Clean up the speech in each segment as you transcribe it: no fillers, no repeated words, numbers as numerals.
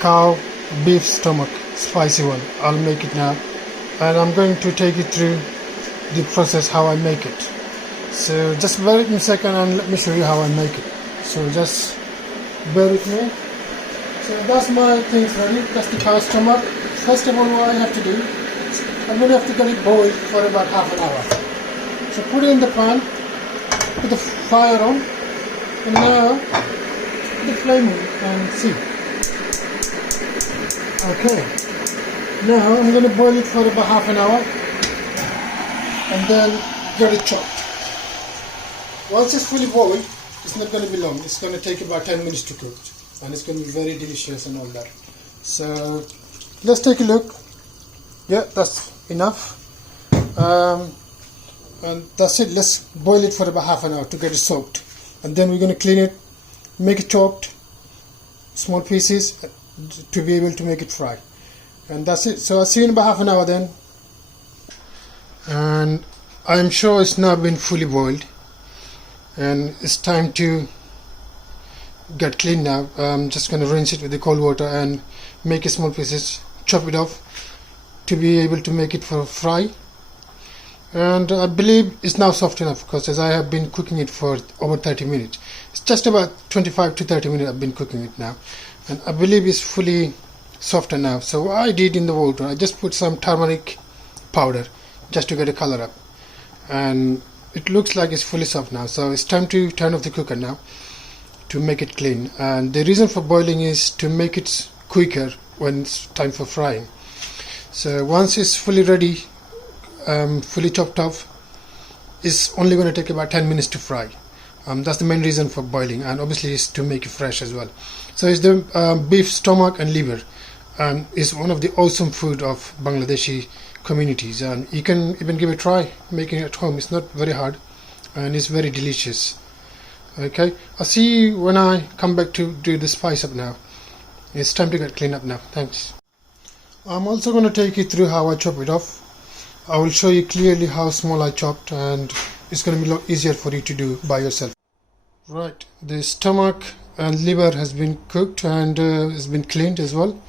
cow beef stomach, spicy one. I'll make it now, and I'm going to take you through the process how I make it. So just bear with me a second and let me show you how I make it. So just bear with me. So that's my things ready. That's the cow stomach. First of all, what I have to do, I'm going to have to get it boiled for about half an hour. So put it in the pan, put the fire on, and now put the flame on and see. Okay, now I'm going to boil it for about half an hour and then get it chopped. Once it's fully boiled, it's not going to be long. It's going to take about 10 minutes to cook, and it's going to be very delicious and all that. So let's take a look. Yeah, that's enough. And that's it. Let's boil it for about half an hour to get it soaked, and then we're going to clean it, make it chopped, small pieces, to be able to make it fry. And that's it. So I'll see you in about half an hour then. And I'm sure it's now been fully boiled, and it's time to get clean now. I'm just going to rinse it with the cold water and make it small pieces, chop it off to be able to make it for fry. And I believe it's now soft enough, because as I have been cooking it for over 30 minutes. It's just about 25 to 30 minutes I've been cooking it now, and I believe it's fully softer now. So what I did in the water, I just put some turmeric powder just to get a color up, and it looks like it's fully soft now. So it's time to turn off the cooker now to make it clean. And the reason for boiling is to make it quicker when it's time for frying. So once it's fully ready, fully chopped off, it's only going to take about 10 minutes to fry. That's the main reason for boiling, and obviously it's to make it fresh as well. So it's the beef stomach and liver, and it's one of the awesome food of Bangladeshi communities, and you can even give it a try making it at home. It's not very hard, and it's very delicious. Okay, I'll see you when I come back to do the spice up now. It's time to get cleaned up now. Thanks. I'm also going to take you through how I chop it off. I will show you clearly how small I chopped, and it's going to be a lot easier for you to do by yourself. Right, the stomach and liver has been cooked and has been cleaned as well,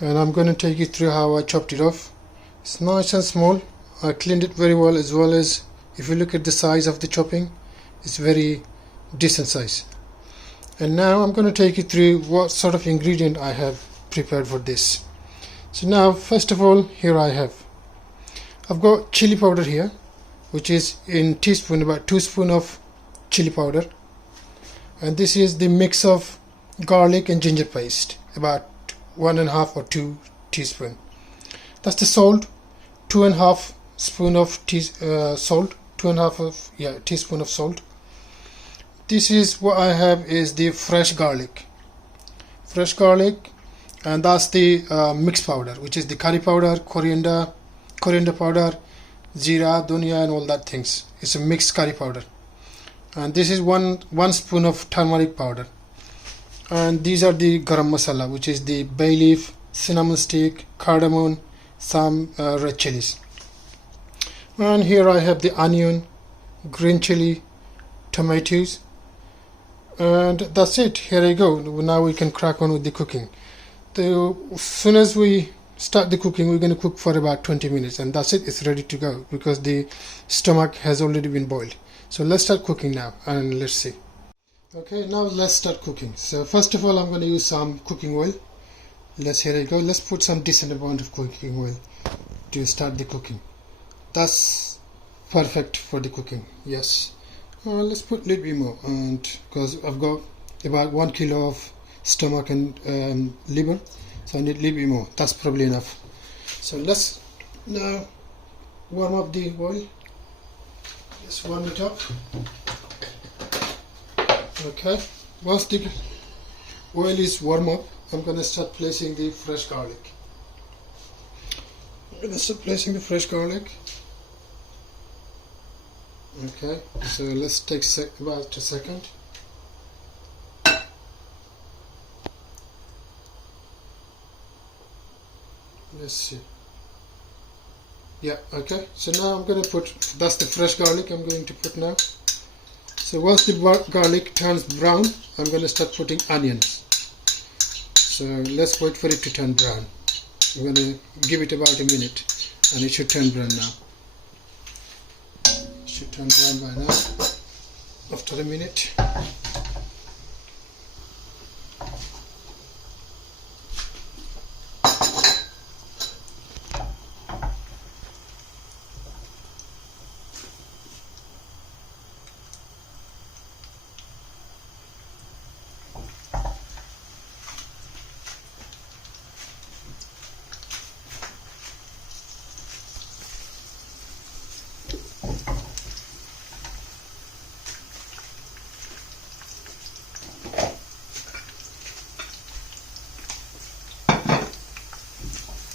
and I'm going to take you through how I chopped it off. It's nice and small. I cleaned it very well, as if you look at the size of the chopping, it's very decent size. And now I'm going to take you through what sort of ingredient I have prepared for this. So now, first of all, here I've got chili powder here, which is in teaspoon, about 2 spoons of chili powder. And this is the mix of garlic and ginger paste, about 1.5 or 2 teaspoons. That's the salt, 2.5 spoon of salt, 2.5 teaspoon of salt. This is what I have is the fresh garlic, and that's the mixed powder, which is the curry powder, coriander powder, jeera, dhania, and all that things. It's a mixed curry powder. And this is one spoon of turmeric powder. And these are the garam masala, which is the bay leaf, cinnamon stick, cardamom, some red chilies. And here I have the onion, green chili, tomatoes, and that's it. Here I go. Now we can crack on with the cooking. As soon as we start the cooking, we're going to cook for about 20 minutes, and that's it. It's ready to go because the stomach has already been boiled. So let's start cooking now, and let's see. Okay, now let's start cooking. So first of all, I'm going to use some cooking oil. Here I go. Let's put some decent amount of cooking oil to start the cooking. That's perfect for the cooking. Yes. Let's put a little bit more, and because I've got about 1 kilo of stomach and liver, so I need a little bit more. That's probably enough. So let's now warm up the oil. Let's warm it up. Okay, once the oil is warm up, I'm going to start placing the fresh garlic. Okay, so let's take about a second. Let's see. Yeah, okay, so now I'm going to put, that's the fresh garlic I'm going to put now. So once the garlic turns brown, I'm going to start putting onions. So let's wait for it to turn brown. We're going to give it about a minute and it should turn brown now. It should turn brown by now after a minute.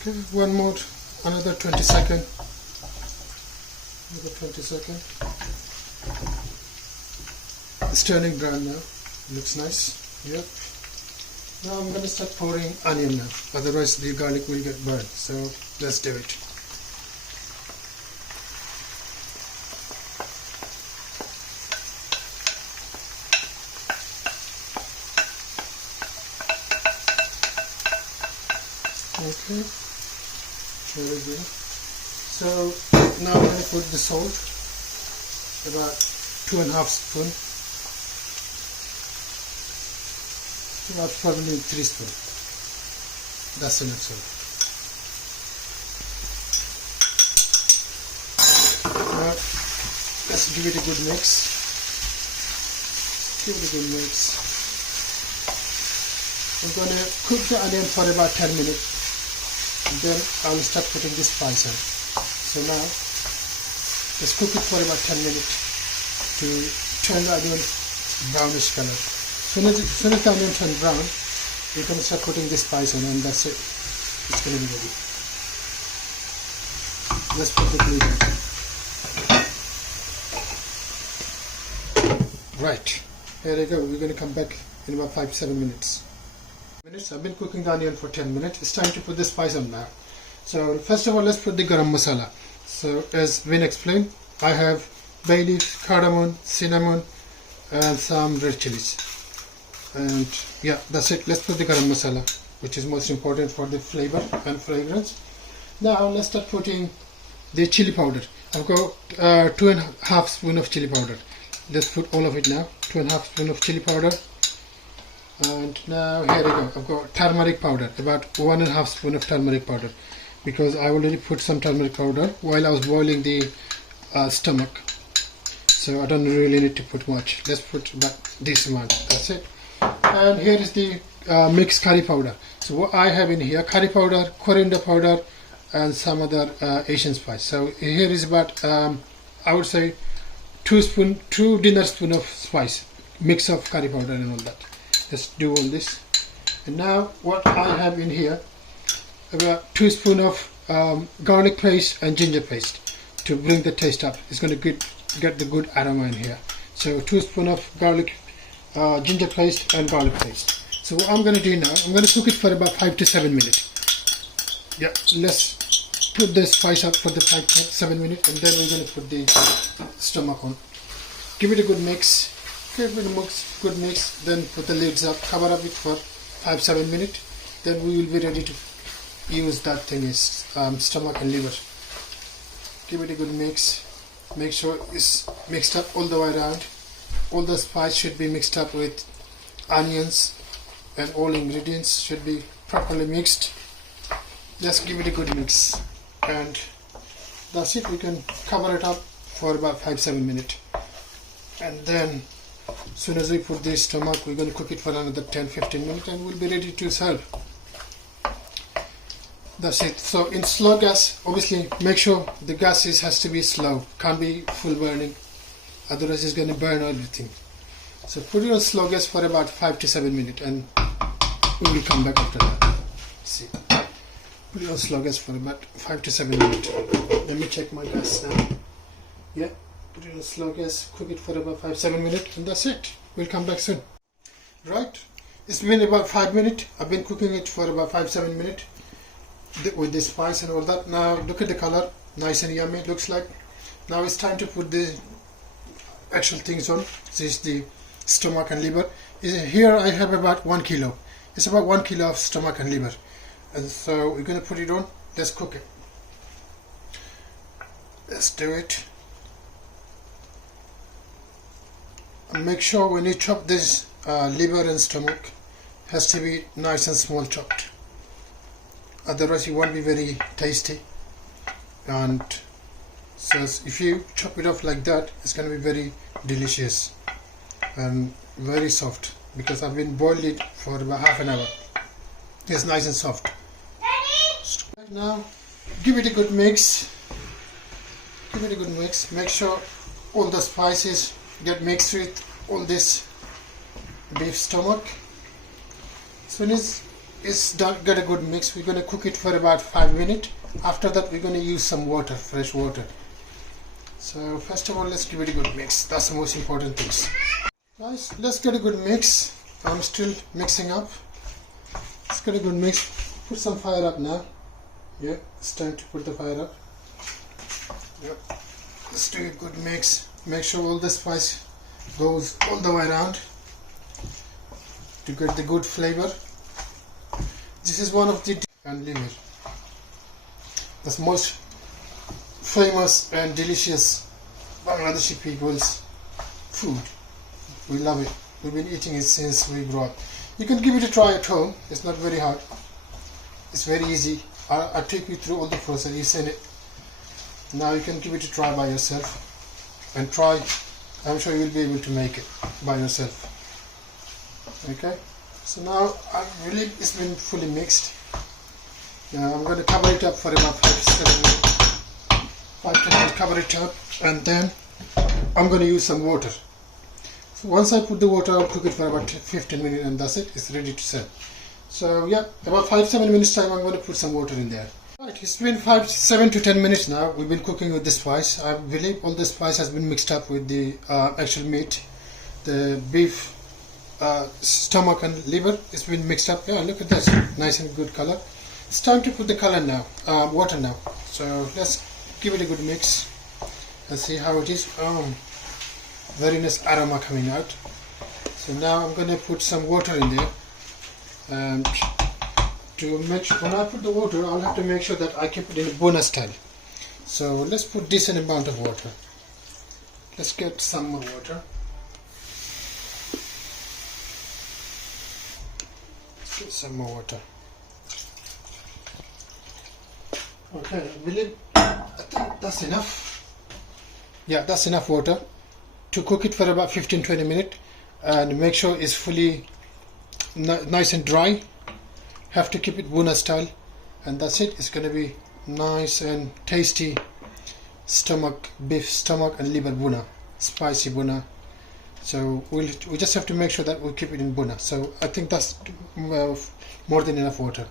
Okay, one more, another 20 seconds. Another 20 seconds. It's turning brown now. Looks nice. Yep. Now I'm going to start pouring onion now. Otherwise the garlic will get burned. So let's do it. Okay. Very good. So now I'm going to put the salt, about 2.5 spoons, about probably 3 spoons. That's enough salt. Now let's give it a good mix. Give it a good mix. I'm going to cook the onion for about 10 minutes. Then I will start putting this spice in. So now let's cook it for about 10 minutes to turn the onion brownish color. Soon as the onion turns brown, you can start putting this spice in, and that's it. It's going to be ready. Let's put the lid on. Right, here we go. We're going to come back in about 5-7 minutes. I've been cooking the onion for 10 minutes. It's time to put the spice on now. So first of all, let's put the garam masala. So as Vin explained, I have bay leaf, cardamom, cinnamon and some red chilies. And yeah, that's it. Let's put the garam masala, which is most important for the flavor and fragrance. Now let's start putting the chili powder. I've got 2.5 spoons of chili powder. Let's put all of it now. 2.5 spoons of chili powder. And now here we go. I've got turmeric powder, about 1.5 spoons of turmeric powder, because I already put some turmeric powder while I was boiling the stomach, so I don't really need to put much. Let's put about this amount. That's it. And here is the mixed curry powder. So what I have in here: curry powder, coriander powder, and some other Asian spice. So here is about I would say 2 dinner spoon of spice, mix of curry powder and all that. Let's do all this. And now what I have in here, about 2 spoons of garlic paste and ginger paste to bring the taste up. It's going to get the good aroma in here. So 2 spoons of garlic, ginger paste and garlic paste. So what I'm going to do now, I'm going to cook it for about 5 to 7 minutes. Yeah, let's put the spice up for the 5 to 7 minutes, and then we're going to put the stomach on. Give it a good mix. Give it a good mix, then put the lids up, cover up it for 5-7 minutes. Then we will be ready to use that thing is stomach and liver. Give it a good mix. Make sure it's mixed up all the way around. All the spice should be mixed up with onions, and all ingredients should be properly mixed. Just give it a good mix, and that's it. We can cover it up for about 5-7 minutes, and then as soon as we put the stomach, we're going to cook it for another 10-15 minutes, and we'll be ready to serve. That's it. So in slow gas, obviously make sure the gas has to be slow, can't be full burning, otherwise it's going to burn everything. So put it on slow gas for about 5 to 7 minutes, and we will come back after that. See, put it on slow gas for about 5 to 7 minutes. Let me check my gas now. Yeah, put it on slow gas, cook it for about 5-7 minutes, and that's it. We'll come back soon. Right, it's been about 5 minutes. I've been cooking it for about 5-7 minutes with the spice and all that. Now look at the color, nice and yummy it looks like. Now it's time to put the actual things on. This is the stomach and liver. Here I have about 1 kilo. It's about 1 kilo of stomach and liver. And so we're going to put it on. Let's cook it. Let's do it. And make sure when you chop this liver and stomach, has to be nice and small chopped. Otherwise it won't be very tasty. And so if you chop it off like that, it's going to be very delicious and very soft, because I've been boiled it for about half an hour. It's nice and soft. Right now, give it a good mix. Give it a good mix. Make sure all the spices get mixed with all this beef stomach. So when it's done, get a good mix, we're going to cook it for about 5 minutes. After that, we're going to use some water, fresh water. So first of all, let's give it a good mix. That's the most important thing. Guys, let's get a good mix. I'm still mixing up. Let's get a good mix. Put some fire up now. Yeah, it's time to put the fire up. Yep. Let's do a good mix. Make sure all the spice goes all the way around to get the good flavor. This is one of the and liver. That's most famous and delicious Bangladeshi people's food. We love it. We've been eating it since we grew up. You can give it a try at home. It's not very hard. It's very easy. I'll take you through all the process. You've seen it. Now you can give it a try by yourself and try. I'm sure you'll be able to make it by yourself. Okay. So now I believe it's been fully mixed. Now I'm going to cover it up for about 5-7 minutes. 5-10 minutes, cover it up, and then I'm going to use some water. So once I put the water, I'll cook it for about 15 minutes, and that's it. It's ready to serve. So yeah, about 5-7 minutes time, I'm going to put some water in there. Right, it's been 7 to 10 minutes now. We've been cooking with the spice. I believe all the spice has been mixed up with the actual meat, the beef. Stomach and liver. It's been mixed up. Yeah, look at this, nice and good color. It's time to put the color now, water now. So let's give it a good mix and see how it is. Very nice aroma coming out. So now I'm going to put some water in there, and to make sure when I put the water, I'll have to make sure that I keep it in a Bhuna style. So let's put decent amount of water. Let's get some more water. Get some more water. Okay, I think that's enough. Yeah, that's enough water to cook it for about 15-20 minutes, and make sure it's fully nice and dry. Have to keep it Bhuna style, and that's it. It's going to be nice and tasty beef stomach and liver Bhuna, spicy Bhuna. So we just have to make sure that we keep it in Bhuna. So I think that's more than enough water.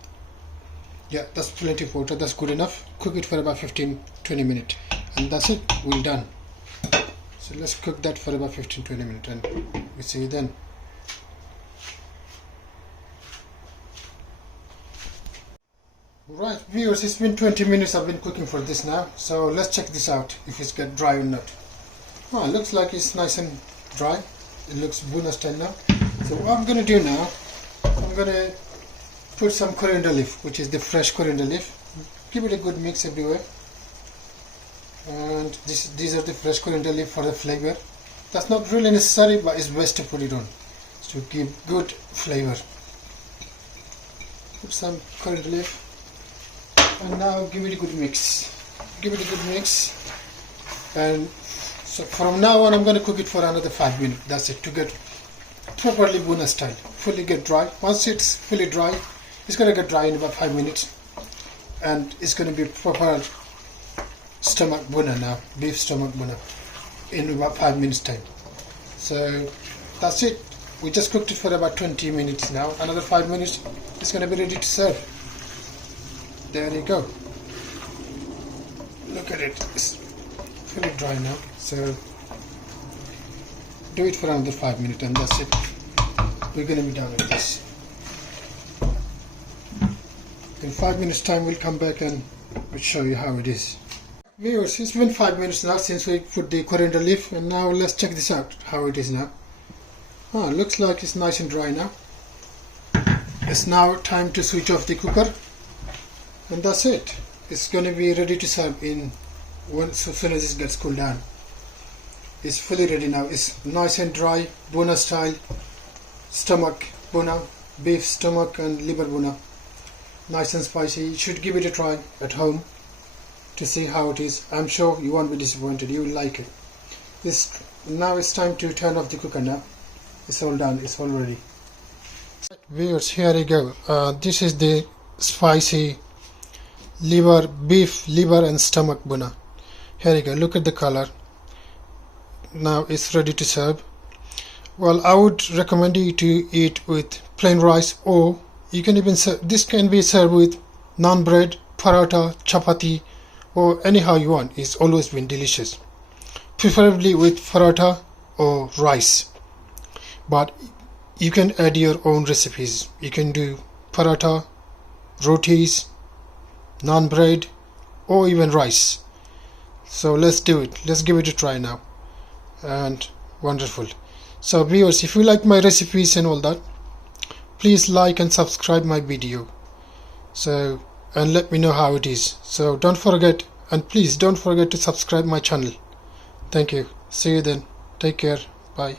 Yeah, that's plenty of water. That's good enough. Cook it for about 15-20 minutes, and that's it. We're done. So let's cook that for about 15-20 minutes, and we see you then. Right, viewers, it's been 20 minutes I've been cooking for this now. So let's check this out, if it's get dry or not. Oh, it looks like it's nice and dry. It looks Bhuna style now. So what I'm going to do now, I'm going to put some coriander leaf, which is the fresh coriander leaf. Give it a good mix everywhere. And these are the fresh coriander leaf for the flavor. That's not really necessary, but it's best to put it on to give good flavor. Put some coriander leaf, and now give it a good mix. Give it a good mix, and so from now on I'm going to cook it for another 5 minutes. That's it, to get properly Bhuna style, fully get dry. Once it's fully dry, it's going to get dry in about 5 minutes, and it's going to be proper stomach Bhuna now, beef stomach Bhuna, in about 5 minutes time. So that's it. We just cooked it for about 20 minutes now. Another 5 minutes, it's going to be ready to serve. There you go. Look at it. It's fully dry now. So do it for another 5 minutes, and that's it. We're going to be done with this. In 5 minutes time, we'll come back and we'll show you how it is. Viewers, it's been 5 minutes now since we put the coriander leaf, and now let's check this out, how it is now. Looks like it's nice and dry now. It's now time to switch off the cooker, and that's it. It's going to be ready to serve in once as soon as it gets cooled down. It's fully ready now. It's nice and dry, Bhuna style stomach Bhuna, beef stomach and liver Bhuna. Nice and spicy. You should give it a try at home to see how it is. I'm sure you won't be disappointed. You will like it. Now it's time to turn off the cooker now. It's all done. It's all ready. Viewers, here you go. This is the spicy beef liver and stomach Bhuna. Here you go. Look at the color. Now it's ready to serve. Well, I would recommend you to eat with plain rice, or you can even this can be served with naan bread, paratha, chapati, or anyhow you want. It's always been delicious. Preferably with paratha or rice. But you can add your own recipes. You can do paratha, rotis, naan bread, or even rice. So let's do it. Let's give it a try now. And wonderful. So viewers, if you like my recipes and all that, please like and subscribe my video. So, and let me know how it is. So don't forget, and please don't forget to subscribe my channel. Thank you. See you then. Take care. Bye.